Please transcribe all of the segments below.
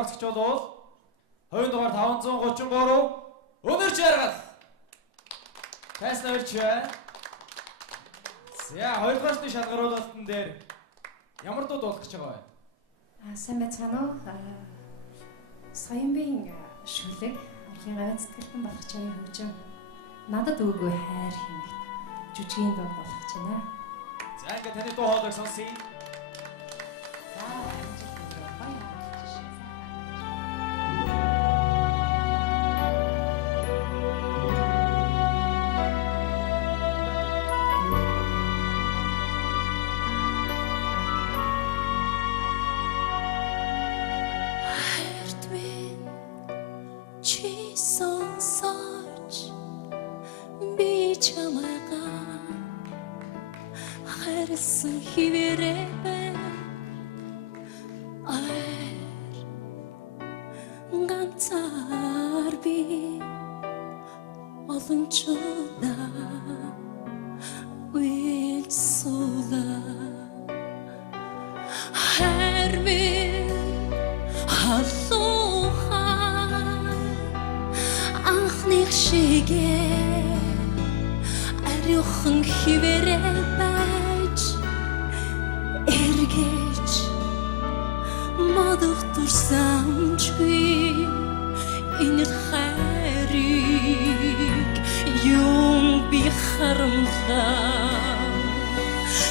орцогч бол хувийн дугаар 533 өнөр жаргал. Тайсан өрч бай. За хоёрдугаарны шалгаруулалтан дээр ямар дуу дуулах гэж байгаа вэ? Сайн байцгаана уу? Соёмбын шүлэг урлагийн гавь сэтгэлтэн болох чанарын хөгжим надад өгөө хайр хэмээх жүжигийн дуу болох гэж байна. За ингээд таны дуу хоолойг сонсъё.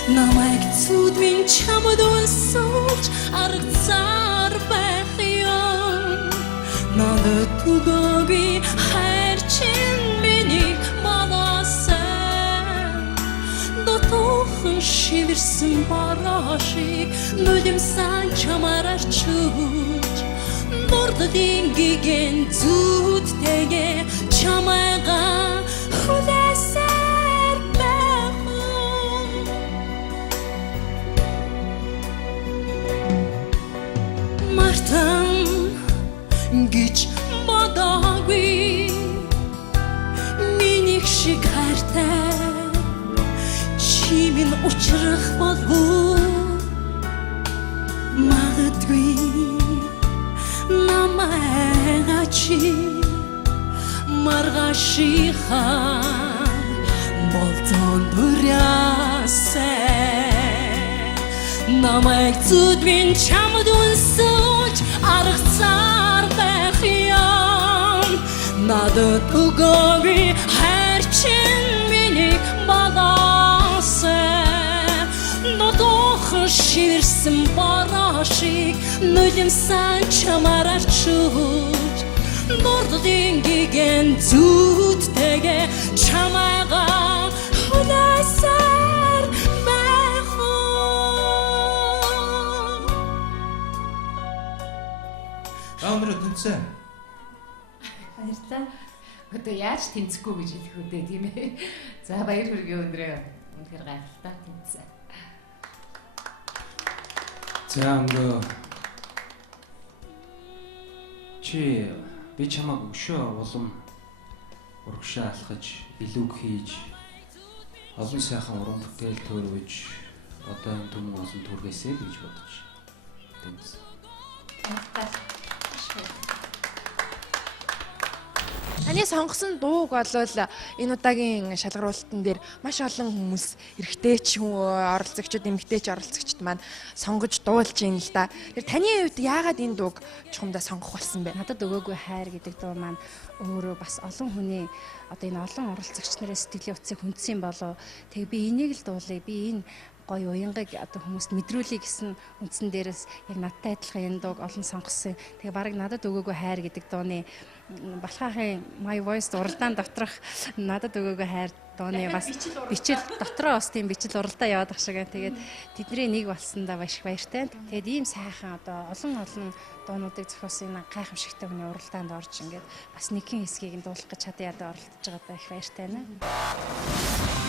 Намайг зүудмийн чамд унсуулж аргацаар байх юм. Надад түгөөгүй хайр чинь миний манасан. Дотоохон шивэрсэн барашиг нулимсан чамаар арчууж бордодын гиген зүудтэйгээ чамайгаа хүлээсэн. Гэж бодоогүй миний шиг хайртай чимэн учрах болов магадгүй намайга чи маргашиха болтон дүрясэ намайг зүудмийн чамд унсуулж аргацаар байх юм. Надад өгөөгүй хайр чинь миний балаасан. Дотоохон шивэрсэн барашиг нулимсан чамаар арчууж бордодын гиген зүудтэйгээ чамайгаа хүлээсэн байх уу. Өнөөдөр тэнцээ. Баярлалаа. Одоо яаж тэнцэхгүй гэж хэлэх үү дээ тийм ээ. За баяр хүргэе өндрөө. Үнэхээр гайхалтай тэнцээ. За өнгөө чи би чамайг өшөө улам урагшаа алхаж илүүг хийж олон сайхан уран бүтээл төрөвж одоо энэ түмэн олон түргээсэй гэж бодож тэнцээ. Таны сонгосон дууг болвол энэ удаагийн шалгаруулалтан дээр маш олон хүмүүс эрэгтэйч оролцогчдод, эмэгтэйч оролцогчд маань сонгож дуулж ийн л да. Тэр таны хувьд яагаад энэ дууг чухамдаа сонгох болсон бэ? Надад өгөөгүй хайр гэдэг дуу маань өөрөө бас олон хүний одоо энэ олон оролцогч нарын сэтгэлийн утсыг хүндсэн болов. Тэг би энийг л дуулъя. Би энэ гоё уянгыг одоо хүмүүст мэдрүүлэе гэсэн үндсэн дээрээс яг надтай адилхан энэ дууг олон сонгосон. Тэгээ барыг надад өгөөгүй хайр гэдэг дууны Балхаахын My Voice уралдаан доторх надад өгөөгүй хайр дууны бас бичил дотроо бас тийм бичил уралдаа яваад ах шиг. Тэгээд тэдний нэг болсондоо маш их баяртай. Тэгээд ийм сайхан одоо олон дуунуудыг зохиосон энэ гайхамшигтай хүний уралдаанд орж ингээд бас нэгэн хэсгийг нь дуулах гэж чадсан ядаа оролцож байгаа их баяртай байна.